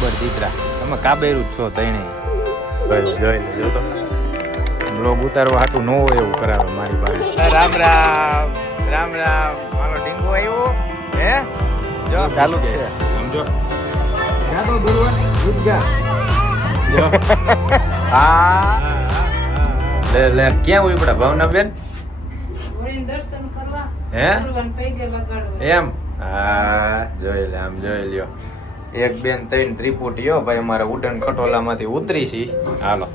કાબર દીકરા તમે કાબેરું જ છો તઈને ભાઈ જોઈ લેજો તો બ્લોગ ઉતારવા હાટું ન હોય એવું કરાવે મારી પાસે રામ રામ રામ રામ મારો ડીંગો આવ્યો હે જો ચાલુ છે સમજો ક્યાં તો દુરવા દુર્ગા જો હા લે લે ક્યાં હોય બડા ભાવના બેન દર્શન કરવા હે પૈગે લગાડવા એમ હા જોઈ લે આમ જોઈ લ્યો એક બેન ત્રણ ત્રિપુટીઓ ભાઈ અમારે ઉડન ખટોલામાંથી ઉતરી છી હાલો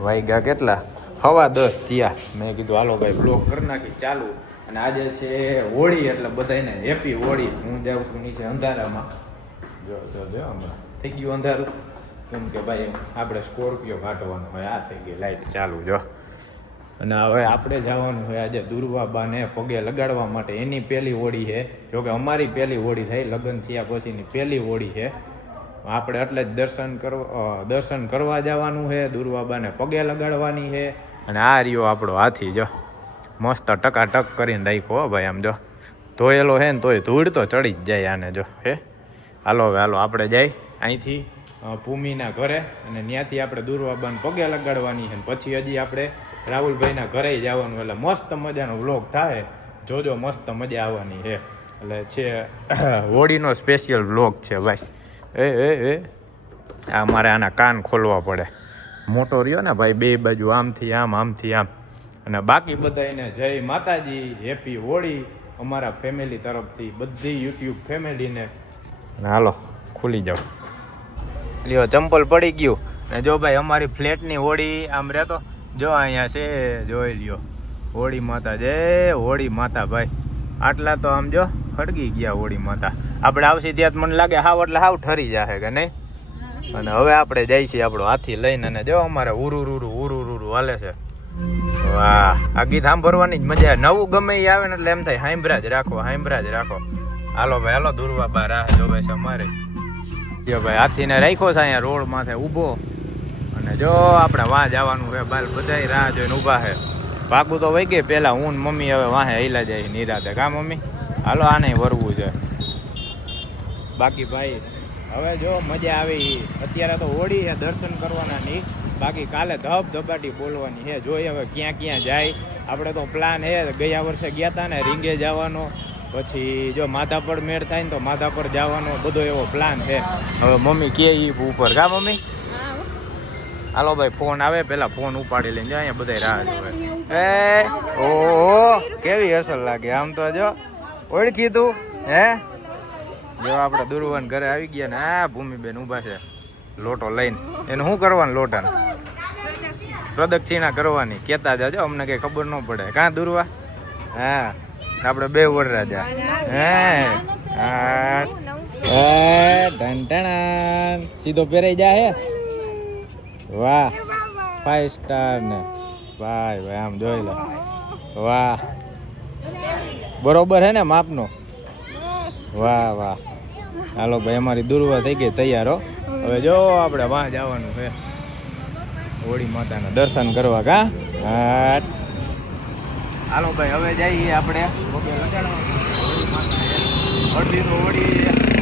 વાગ્યા કેટલા 10:15 થયા મેં કીધું હાલો ભાઈ બ્લોગ કરી નાખી ચાલુ અને આજે છે હોળી એટલે બધાને હેપી હોળી હું જાઉં છું નીચે અંધારામાં જો હમણાં થઈ ગયું અંધારું કેમ કે ભાઈ આપણે સ્કોર્પિયો કાઢવાનું હોય આ થઈ ગઈ લાઈટ ચાલુ જો અને હવે આપણે જવાનું હોય આજે દુર્વાબાને પગે લગાડવા માટે એની પહેલી હોળી છે જોકે અમારી પહેલી હોળી થઈ લગ્ન થયા પછીની પહેલી હોળી છે આપણે એટલે જ દર્શન કરવા જવાનું છે દુર્વાબાને પગે લગાડવાની છે અને આ રહ્યો આપણો હાથી જો મસ્ત ટકાટક કરીને રાખ્યો ભાઈ આમ જો ધોયેલો છે ને તોય ધૂળ તો ચડી જ જાય આને જો હે હાલો હવે હાલો આપણે જાય અહીંથી ભૂમિના ઘરે અને ત્યાંથી આપણે દુર્વાબાને પગે લગાડવાની છે પછી હજી આપણે રાહુલભાઈના ઘરે જવાનું એટલે મસ્ત મજાનો વ્લોગ થાય જોજો મસ્ત મજા આવવાની છે એટલે છે હોળીનો સ્પેશિયલ વ્લોગ છે ભાઈ એ આ મારે આના કાન ખોલવા પડે મોટો રહ્યો ને ભાઈ બે બાજુ આમથી આમ આમથી આમ અને બાકી બધાને જય માતાજી હેપી હોળી અમારા ફેમિલી તરફથી બધી યુટ્યુબ ફેમિલીને અને હાલો ખુલી જાઓ લ્યો ચંપલ પડી ગયું ને જો ભાઈ અમારી ફ્લેટની હોળી આમ રહેતો જો અહીંયા છે જોઈ લ્યો હોળી માતા જય હોળી માતા ભાઈ આટલા તો આમ જો હળગી ગયા હોળી માતા આપણે આવશે ત્યાં મને લાગે હાવ એટલે હાવ ઠરી જશે કે નહીં અને હવે આપણે જઈએ છીએ આપણો હાથી લઈને અને જો અમારે ઉરુરુરુ હાલે છે વાહ આ ગીત સાંભળવાની જ મજા આવે નવું ગમે એ આવે ને એટલે એમ થાય હાંભળા જ રાખો હાલો ભાઈ હાલો દુર્વાબા રાહ જોવે છે અમારે જો ભાઈ હાથીને રાખ્યો છે અહીંયા રોડ માથે ઊભો અને જો આપણે વાં જવાનું છે બાલ બધાય રાહ જોઈને ઊભા છે પાકું તો વહી ગઈ પહેલા હું ને મમ્મી હવે વાહે હિલા જાય નિરાતે કા મમ્મી હાલો આને વરવું છે બાકી ભાઈ હવે જો મજા આવી અત્યારે તો હોળી છે દર્શન કરવાના નહીં બાકી કાલે ધબધબાટી બોલવાની છે જોઈએ હવે ક્યાં જાય આપણે તો પ્લાન છે ગયા વર્ષે ગયા હતા ને રીંગે જવાનો પછી જો માધાપર મેળ થાય ને તો માધાપર જવાનો બધો એવો પ્લાન છે હવે મમ્મી કે ઉપર કા મમ્મી હાલો ભાઈ ફોન આવે પેલા ફોન ઉપાડી લઈને જો અહીંયા બધા રાહ જોવે એ ઓહો કેવી અસર લાગે આમ તો જો ઓળખી તું હે જો આપણે દુર્વાન ઘરે આવી ગયા ને આ ભૂમિબેન ઊભા છે લોટો લઈને એને શું કરવાનું લોટાને પ્રદક્ષિણા કરવાની કેતા જાજો અમને કઈ ખબર ન પડે કાં દુર્વા હા આપણે બે વર રાજા હે ઢંટણા સીધો પહેરાઈ જાય વાહ 5 સ્ટાર ને ભાઈ આમ જોઈ લો વાહ બરોબર હે ને માપનો વાહ હાલો ભાઈ અમારી દુર્વા થઈ ગઈ તૈયાર હો હવે જો આપણે વાં જવાનું છે હોળી માતાના દર્શન કરવા કા હા હાલો ભાઈ હવે જઈએ આપણે પગે લગાડવા હોળી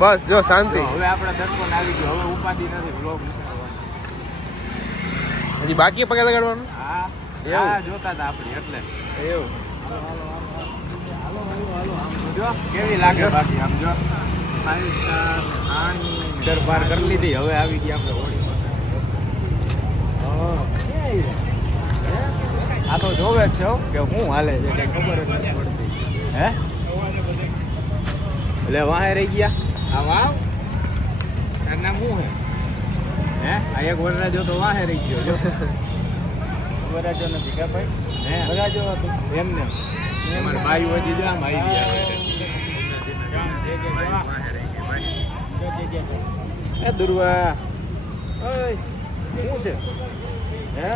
બસ જો શાંતિ હવે આપણે દર્શન આવી ગયું હવે ઉપાધિ નથી બ્લોગ હજી બાકી પગે લગાડવાનું હા જોતા હતા આપણી એટલે એવું જો કેવી લાગે બાકી આમ જો દરબાર કરી લીધી હવે આવી ગઈ આપણે હોળી આ તો જોવે જ છે કે હું હાલે છે કઈ ખબર જ નથી પડતી હે એટલે વાહે રહી ગયા આ વાવ તાર નામ શું હે આ એક વરરાજો તો વાહે રહી ગયો જો વરરાજો નથી કે ભાઈ હે વરરાજો હતું એમને અમારે ભાઈ વધી જો આમ આવી ગયા એ દુર્વા ઓય શું છે હે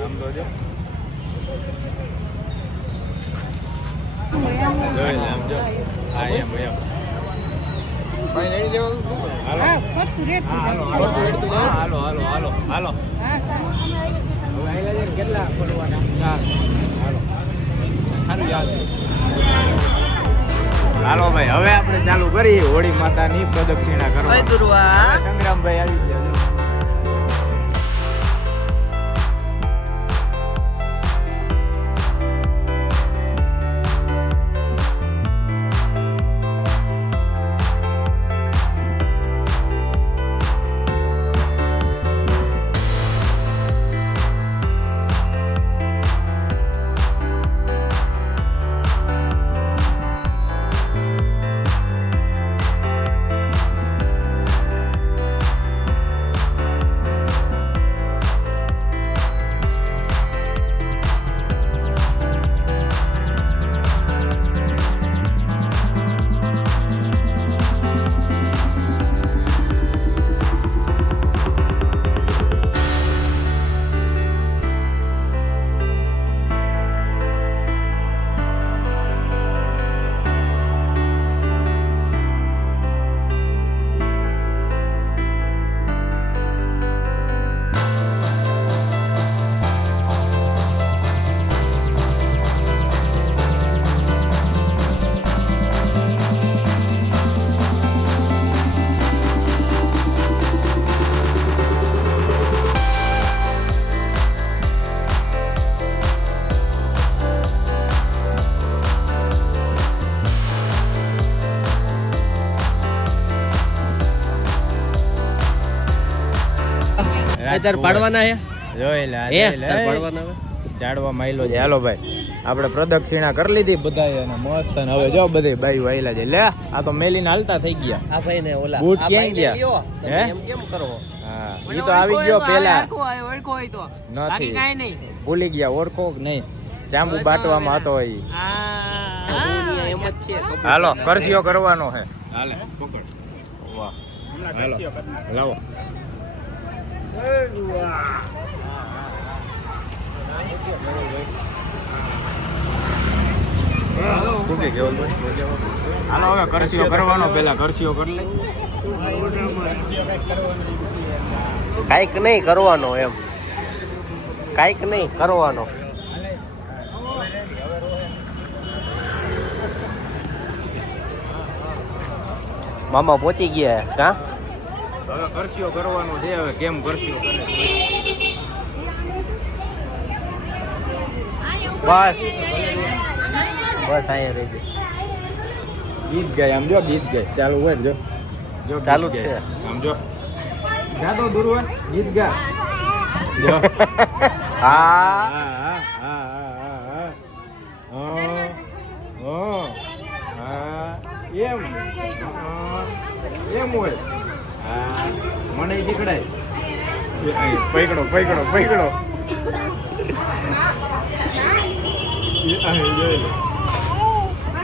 આમ તો જો જોઈ લે આમ જો હા એમ ભાઈ લઈ જવાનું હાલો હાલો હવે કેટલા પડવાના હાલો સારું યાદ હાલો ભાઈ હવે આપણે ચાલુ કરીએ હોળી માતાની પ્રદક્ષિણા કરવા. ઓય દુર્વા. હવે સંગ્રામભાઈ આવી ગયા છે. તાર પાડવાના હે જોઈ લે હે તાર પાડવાના હવે ચાડવા માયલો છે. હાલો ભાઈ આપણે પ્રદક્ષિણા કરી લીધી બધાએ અને મસ્ત અને હવે જો બધી બાઈ વાયલા છે. લે આ તો મેલીને હાલતા થઈ ગયા. આ ભાઈ ને ઓલા બૂટ આ ક્યાં ભાઈને ગયા? લ્યો. તમે હે? એમ કેમ કરો? હા ઈ તો આવી ગયો પેલા ઓળખો હોય તો નથી કાંઈ નહીં. ભૂલી ગયા ઓળખો કે નહીં જાંબુ બાટવામાં હતો ઈ. દુનિયા એમ જ છે હાલો કરશિયો કરવાનો છે. હાલે પકડ વાહ હાલો લાવો હાલો હવે કરશિયો કરવાનો પેલા કરશિયો કરી લે. કાઈક નહીં કરવાનો એમ કાઈક નહીં કરવાનો મામા પહોંચી ગયા કા હવે કરશિયો કરવાનો છે. હવે કેમ કરશિયો કરે બસ બસ અહીંયા રહી જાય ગીત ગાય આમ જો ગીત ગાય ચાલુ હોય જો જો ચાલુ ગીત જ છે. ગાય. આમ જો ગાતો દુરવા ગીત ગા જો હા હા હા એમ એમ હોય હા મને શીખડાય પૈકડો પૈકડો પૈકડો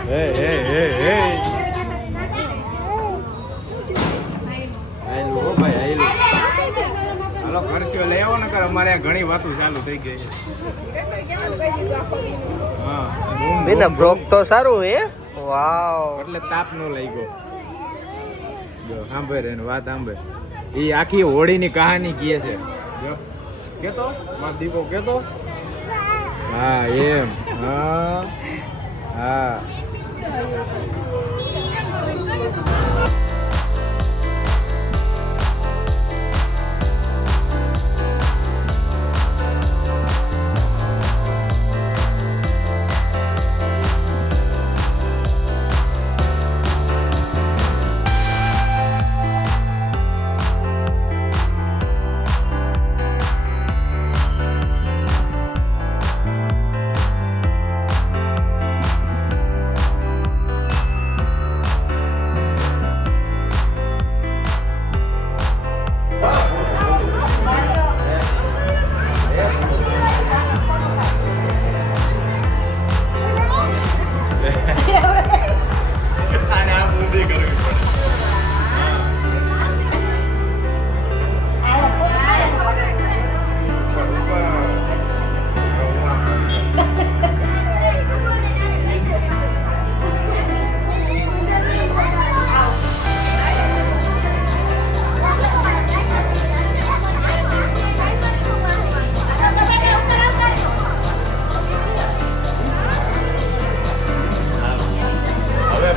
હે હે હે હે આયલું હો ભાઈ આયલું. હાલો કરશિયો લઈ આવો ને કર અમારે આ ઘણી વાતો ચાલુ થઈ ગઈ છે. હા બેના બ્રોક તો સારું હે વાવ એટલે તાપ નો લાગ્યો. જો સાંભળ એની વાત સાંભળ. એ આખી હોળીની કહાની કહે છે. જો કેતો માર દીપો કેતો હા એમ હા હા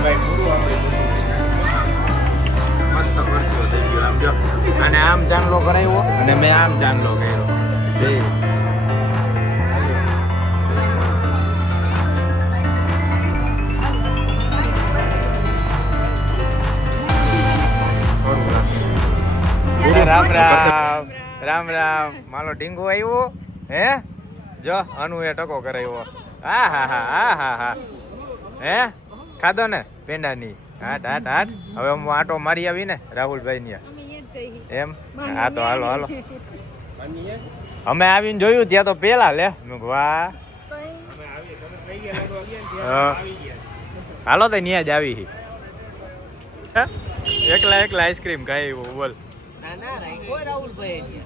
ભાઈ પૂરું કરાવ્યો અને મેં આમ ચાંદલો કર્યો બે રામ રામ રામ રામ માલો ઢીંગો આવ્યો હે જો અનુ એ ટકો કરાવ્યો હા હા હા હા હા હા હે ખાધો ને પેંડાની હાટ હાટ હાટ હવે હું આટો મારી આવી ને રાહુલભાઈ ની એમ હા તો હાલો હાલો અમે આવીને જોયું ત્યાં તો પેલા લે વાહ હાલો તો ન્યા જ આવી એકલા એકલા આઈસ્ક્રીમ ખાઈ બોલ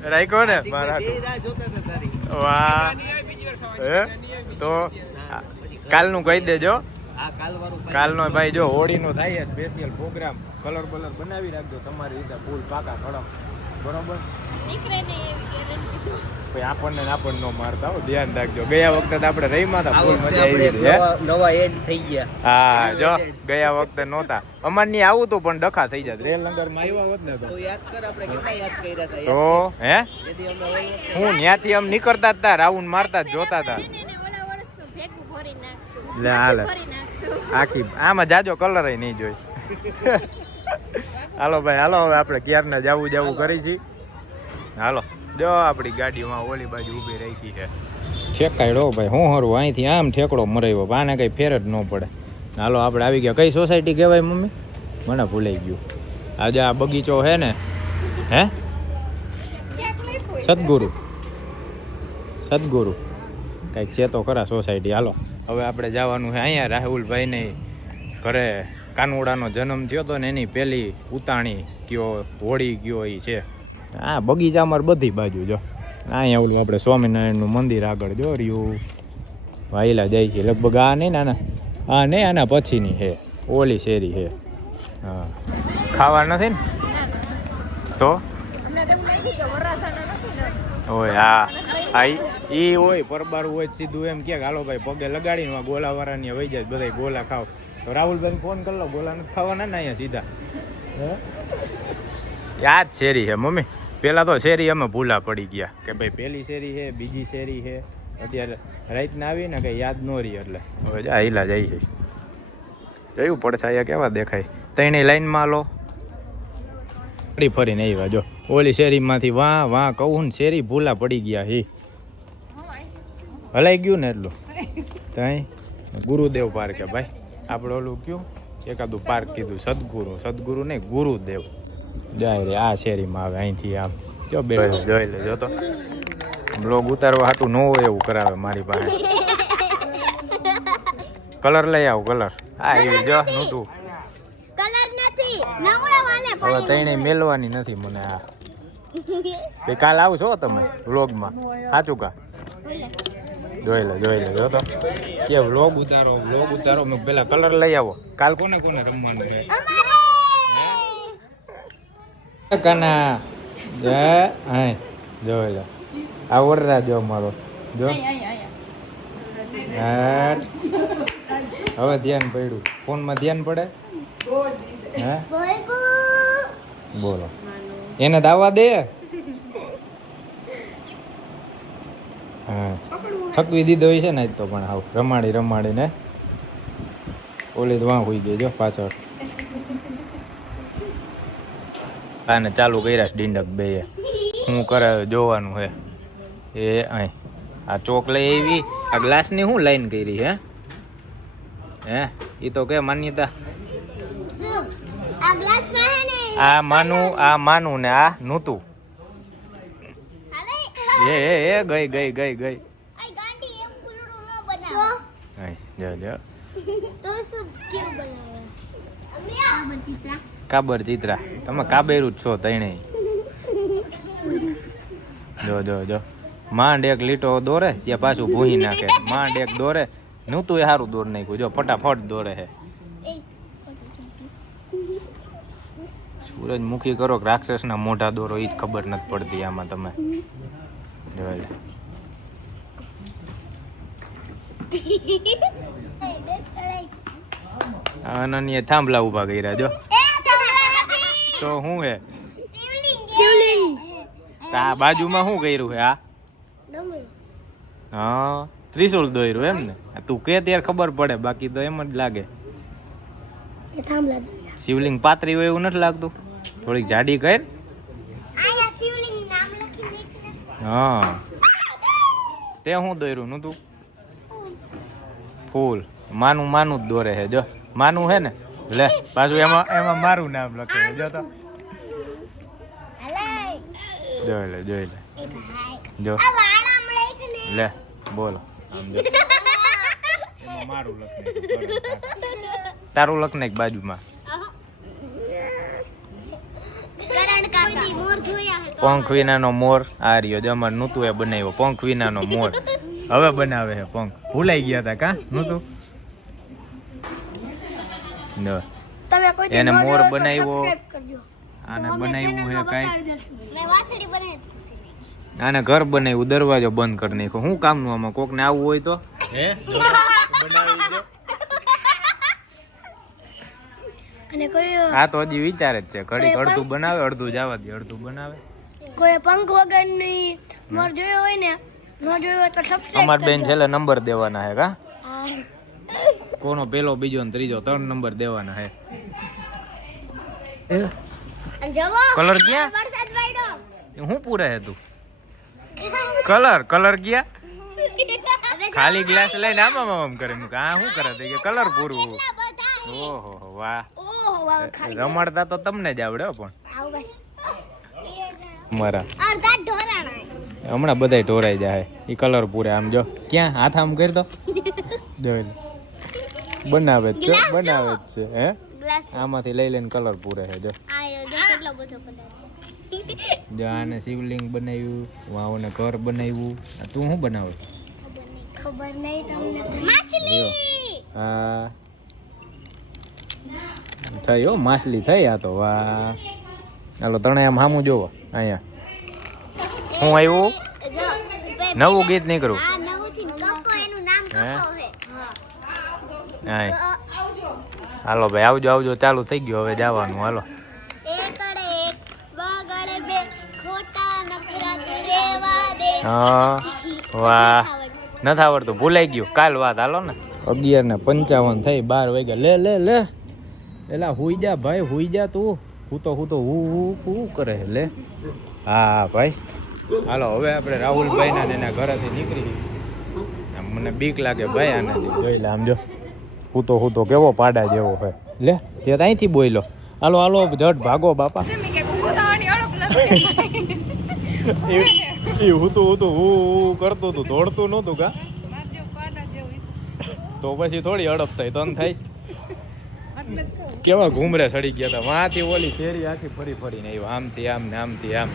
રાખ્યો ને મારા વાહ તો કાલનું કહી દેજો કાલનો ભાઈ જો હોળીનો થાય સ્પેશિયલ પ્રોગ્રામ કલર બલર બનાવી રાખજો તમારી રીતે ફૂલ પાકા કડક બરોબર આપણને નો મારતા હો ધ્યાન રાખજો ગયા વખતે આપણે રહીમાં હતા ફૂલ મજા આવી નવા એડ થઈ ગયા હા જો ગયા વખતે નહોતા અમાર ની આવું તો પણ ડખા થઈ જાત રેલ નગર માં આવ્યા હોત ને તો યાદ કર આપણે કેટલા યાદ કર્યા હતા તો હે હું ત્યાંથી આમ નીકળતા હતા રાઉન્ડ મારતા જ જોતા હતા લે હાલે આખી આમાં જાજો કલર નહીં જોઈ હાલો ભાઈ હાલો હવે આપણે ક્યારના જાવું કરી છી હાલો જો આપણી ગાડીમાં ઓલી બાજુ ઊભી રાખી છે ઠેકાડ્યો ભાઈ હું હરવું અહીંથી આમ ઠેકડો મરાવ્યો બાને કઈ ફેર જ ન પડે હાલો આપણે આવી ગયા કઈ સોસાયટી કહેવાય મમ્મી મને ભૂલાઈ ગયું આજે આ બગીચો છે ને હે સદગુરુ કંઈક છે તો ખરા સોસાયટી હાલો હવે આપણે જવાનું છે અહીંયા રાહુલભાઈને ઘરે કાનુડાનો જન્મ થયો હતો ને એની પહેલી ઉતાણી કયો હોળી કયો એ છે હા બગીચા અમારે બધી બાજુ જો અહીંયા ઓલું આપણે સ્વામિનારાયણનું મંદિર આગળ જો રહ્યું વાયલા જાય છે લગભગ આ નહીં ને આ નહીં આના પછીની છે ઓલી શેરી છે હા ખાવા નથી ને તો હોય હા હા ઈ હોય પરબાર હોય સીધું એમ કે હાલો ભાઈ પગે લગાડીને ગોલાવાળાની વહી જાય બધા ગોલા ખાવ તો રાહુલભાઈ ફોન કરી લો ગોલા નથી ખાવાના ને અહીંયા સીધા યાદ શેરી છે મમ્મી પેલા તો શેરી અમે ભૂલા પડી ગયા કે ભાઈ પેલી શેરી છે બીજી શેરી છે અત્યારે રાતના આવી ને કઈ યાદ ન રહી એટલે હવે જા હિલા જાય છે જોયું પડછાયા કેવા દેખાય ત્રણેય લાઈનમાં લો ફરીને આવ્યા જો ઓલી શેરીમાંથી વાં કહું ને શેરી ભૂલા પડી ગયા હી હલાઈ ગયું ને એટલું ત્યાં ગુરુદેવ પાર્ક કે ભાઈ આપણે ઓલું કયું એકાદું પાર્ક કીધું સદગુરુ નહીં ગુરુદેવ જાય રે આ શેરીમાં આવે અહીંથી આમ જો બે જોઈ લેજો તો બ્લોગ ઉતારવા હાટું ન હોય એવું કરાવે મારી પાસે કલર લઈ આવું કલર હા એ જો નહોતું હવે તઈને મેલવાની નથી મને આ કાલ આવશો તમે વ્લોગમાં સાચું કા જોઈ લે જો તો કે વ્લોગ ઉતારો મેં પેલા કલર લઈ આવો કાલ કોને રમવાનું છે કાના હા જોઈ લે આ ઓરરા જો મારો જો હવે ધ્યાન પડ્યું ફોનમાં ધ્યાન પડે હે બોલો એને દાવા દે હા થકવી દીધો હોય છે ને તો પણ આવ રમાડીને ઓલી તો વાં હોઈ ગઈ જો પાછળ આને ચાલુ કર્યા છે ડીંડક બે શું કરે જોવાનું હે એ અહીં આ ચોક લઈ આવી આ ગ્લાસની શું લાઈન કરી હે એ તો કે માન્યતા આ માનું ને આ નૂતું એ ગઈ કાબર ચિત્રા તમે કાબેરું જ છો તણે જો માંડ એક લીટો દોરે ત્યાં પાછું ભૂહી નાખે માંડ એક દોરે નૂતું એ સારું દોર નાખ્યું જો ફટાફટ દોરે હે સૂરજમુખી કરો કે રાક્ષસના મોઢા દોરો એ જ ખબર નથી પડતી આમાં તમે જોઈ અનન્ય થાંભલા ઉભા કર્યા જો તો શું હે આ બાજુમાં શું કર્યું છે આ? હા ત્રિશુલ દોર્યું એમ ને? તું કે ત્યારે ખબર પડે, બાકી તો એમ જ લાગે. શિવલિંગ પાતળી હોય એવું નથી લાગતું? થોડીક જાડી કર. હા તે શું દોર્યું નું તું? ફૂલ. માનું માનું જ દોરે છે જો. માનું હે ને લે પાછું એમાં મારું નામ લખે જો. તો જોઈ લે જો લે બોલો. આમ જો એમાં મારું લખ તારું લખ ને બાજુમાં. પંખ વિનાનો મોર આ રહ્યો જો. અમારે નૂતું એ બનાવ્યો પંખ વિનાનો મોર. હવે બનાવે છે પંખ. ભૂલાઈ ગયા હતા કા નૂતું? એને મોર બનાવ્યો. આને બનાવ્યું છે કઈ. આને ઘર બનાવ્યું, દરવાજો બંધ કરી નાખ્યો. શું કામનું આમાં? કોક ને આવવું હોય તો હે આ તો હજી વિચારે જ છે. ઘડી અડધું બનાવે, અડધું જવા દે, અડધું બનાવે. કોઈ પંખ વગર ની મોર જોયો હોય ને, ન જોયો હોય તો સબસ્ક્રાઇબ અમાર બેન છેલ્લે નંબર દેવાના હે કા? કોનો પેલો, બીજો ને ત્રીજો 3 નંબર દેવાના હે. કલર ક્યાં? હું પૂરે હે તું? કલર ગયા? ખાલી ગ્લાસ લઈને આમ કરે મૂકે. આ શું કરે તે કે કલર પૂરું. ઓહો વાહ. રમાડતા તો તમને જ આવડે પણ મારા હમણાં બધાય ઢોરાઈ જાય. ઈ કલર પૂરે. આમ જો ક્યાં હાથ આમ કરી દો. જોઈ બનાવે જ છે, બનાવે જ છે હે. આમાંથી લઈ લઈને કલર પૂરે છે જો. જો આને શિવલિંગ બનાવ્યું, વાવને ઘર બનાવ્યું. તું શું બનાવે? ખબર નહીં તમને. માછલી. હા થઈ હો, માછલી થઈ. આ તો વાહ. હાલો તણે આમ સામું જોવો. અહીંયા હું આવ્યું નવું ગીત નીકળું. હાલો ભાઈ આવજો આવજો. ચાલુ થઈ ગયું હવે જવાનું. હાલો હા વાહ. નથી આવડતું, ભૂલાઈ ગયું. કાલ વાત. હાલો ને 11:55 થઈ. 12 વાગ્યા. લે લે લે એલા હુઈ જા ભાઈ, હુઈ જા તું. હું તો હું કરે લે. હા ભાઈ હાલો હવે આપણે રાહુલભાઈ ના એના ઘરેથી નીકળી. મને બીક લાગે ભાઈ આનાથી. જોઈ લે આમ જો. હું તો કેવો પાડા જેવો હોય. લે તે અહીંથી બોયલો. હાલો હાલો જટ ભાગો બાપા. હું કરતું હતું, દોડતું નહોતું કા? તો પછી થોડી અડપ થાય તો થાય. કેવા ઘૂમરે સડી ગયા હતા. વાંથી ઓલી શેરી આખી ફરીને આવ્યો. આમથી આમ ને આમથી આમ.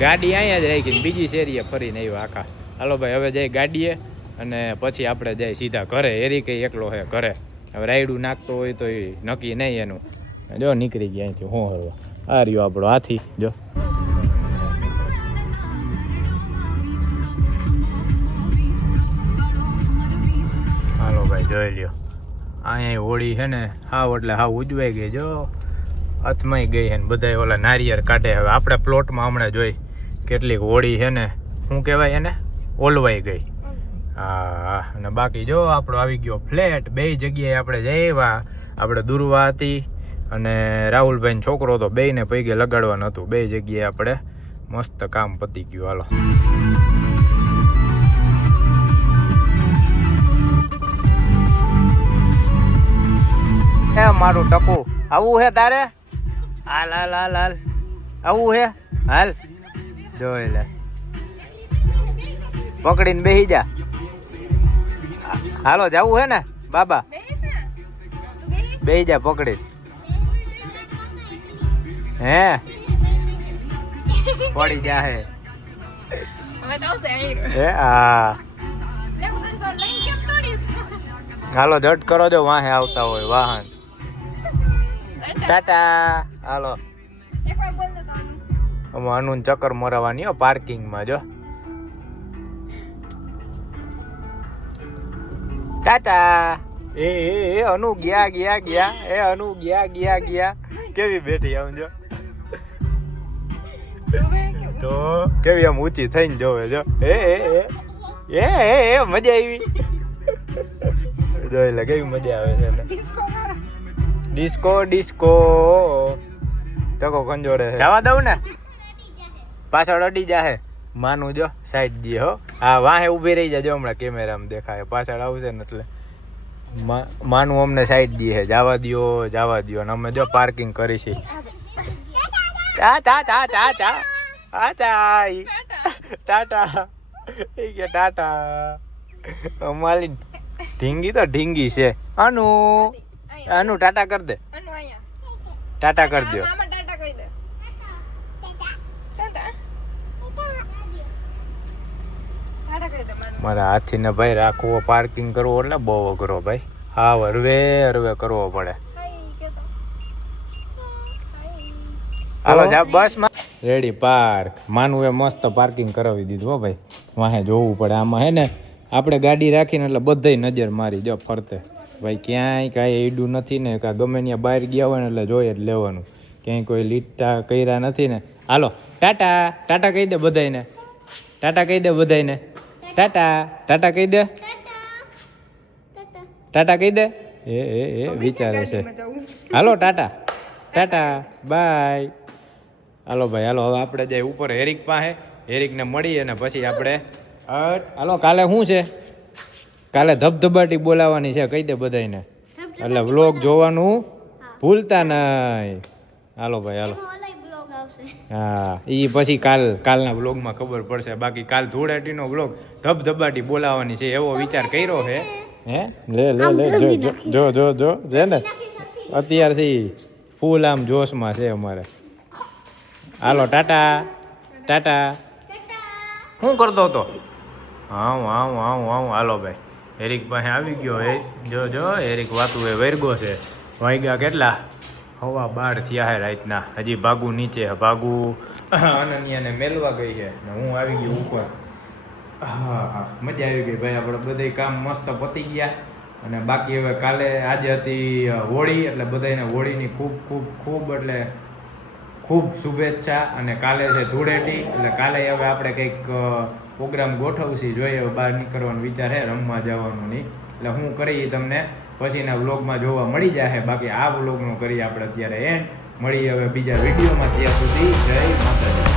ગાડી અહીંયા જ રાખી, બીજી શેરીએ ફરીને આવ્યો આખા. હાલો ભાઈ હવે જઈ ગાડીએ અને પછી આપણે જઈ સીધા ઘરે. એરી કઈ એકલો હે ઘરે. હવે રાયડું નાખતો હોય તો એ નક્કી નહીં એનું. જો નીકળી ગયા અહીંથી. હું હરવા આ રહ્યો આપણો હાથી જો. હાલો ભાઈ જોઈ લ્યો. અહીંયા હોળી છે ને હાવ એટલે હાવ ઉજવાઈ ગઈ જો. અથમાઈ ગઈ છે ને બધા ઓલા નારિયેળ કાઢે. હવે આપણે પ્લોટમાં હમણાં જોઈ કેટલીક હોળી છે ને શું કહેવાય એને ઓલવાઈ ગઈ. હા અને બાકી જો આપણો આવી ગયો ફ્લેટ. 2 જગ્યાએ આપણે જઈવા. આપણે દુર્વા હતી અને રાહુલભાઈનો છોકરો તો બેયને પૈગે લગાડવાનું હતું. 2 જગ્યાએ આપણે મસ્ત કામ પતી ગયું. હાલો મારું ટકુ આવું હે તારે? હાલ હાલ હાલ હાલ આવું હે? હાલ જોઈ લે. પકડીને બેસી જા. હાલો જવું હે ને બાબા? બેસી જા પકડી. હે પડી જા હે. હા હાલો ઝટ કરો જો. વાહે આવતા હોય વાહન. ટાટા. હાલો અનુન ચક્કર મરાવાની હો પાર્કિંગમાં જો. ટાટા. એ અનુ ગયા. એ અનુ ગયા. કેવી બેઠી આમ જો. તો કેવી આમ ઊંચી થઈને જોવે જો એ મજા આવી જોઈ લે કેવી મજા આવે છે ડિસ્કો ટકો કંજોડે જવા દઉં ને પાછળ અડી જાહે માનું જો સાઈડ દે હો હા વાહે ઊભી રહી જાજો હમણાં કેમેરામાં દેખાય પાછળ આવશે ને એટલે માનું અમને સાઈડ દે હે જવા દ્યો અને અમે જો પાર્કિંગ કરી છે ટાટા માલી ઢીંગી તો ઢીંગી છે અનુ ટાટા કર દે ટાટા કર દો મારા હાથી ને ભાઈ રાખવો પાર્કિંગ કરવો એટલે બહુ અઘરો ભાઈ હા હરવે કરવો પડે હાલો જા બસ માં રેડી પાર્ક માનું એ મસ્ત પાર્કિંગ કરાવી દીધું હો ભાઈ વાહે જોવું પડે આમાં હે ને આપણે ગાડી રાખીને એટલે બધાય નજર મારી જો ફરતે ભાઈ ક્યાંય કાંઈ એડું નથી ને કાં ગમે ત્યાં બહાર ગયા હોય ને એટલે જોઈએ જ લેવાનું ક્યાંય કોઈ લીટા કર્યા નથી ને હાલો ટાટા કહી દે બધાયને ટાટા કહી દે બધાયને ટાટા કહી દે ટાટા કહી દે એ વિચારે છે હાલો ટાટા બાય હાલો ભાઈ હાલો હવે આપણે જાય ઉપર હેરિક પાસે હેરિકને મળી અને પછી આપણે હાલો કાલે શું છે કાલે ધબધબાટી બોલાવવાની છે કહી દે બધાયને એટલે વ્લોગ જોવાનું ભૂલતા નહીં હાલો ભાઈ હાલો હા એ પછી કાલના વ્લોગમાં ખબર પડશે બાકી કાલ ધૂળેટીનો વ્લોગ ધબધબાટી બોલાવવાની છે એવો વિચાર કર્યો છે હે લે જો છે ને અત્યારથી ફૂલ આમ જોશમાં છે અમારે હાલો ટાટા શું કરતો હતો હાલો ભાઈ હેરિક પાસે આવી ગયો જો હેરિક વાતું એ વેરગો છે વાગ્યા કેટલા 12:15 થયા હે રાતના હજી ભાગુ નીચે ભાગુ અનન્યાને મેલવા ગઈ છે ને હું આવી ગયો ઉપર હા મજા આવી ગઈ ભાઈ આપણે બધા કામ મસ્ત પતી ગયા અને બાકી હવે કાલે આજે હતી હોળી એટલે બધાને હોળીની ખૂબ એટલે ખૂબ શુભેચ્છા અને કાલે છે ધૂળેટી એટલે કાલે હવે આપણે કંઈક પ્રોગ્રામ ગોઠવશી જોઈએ હવે બહાર નીકળવાનો વિચાર છે રમવા જવાનું નહીં એટલે હું કરી તમને પછીના વ્લોગમાં જોવા મળી જાય બાકી આ વ્લોગનો કરીએ આપણે અત્યારે એન્ડ મળીએ હવે બીજા વિડીયોમાં ત્યાં સુધી જય માતાજી.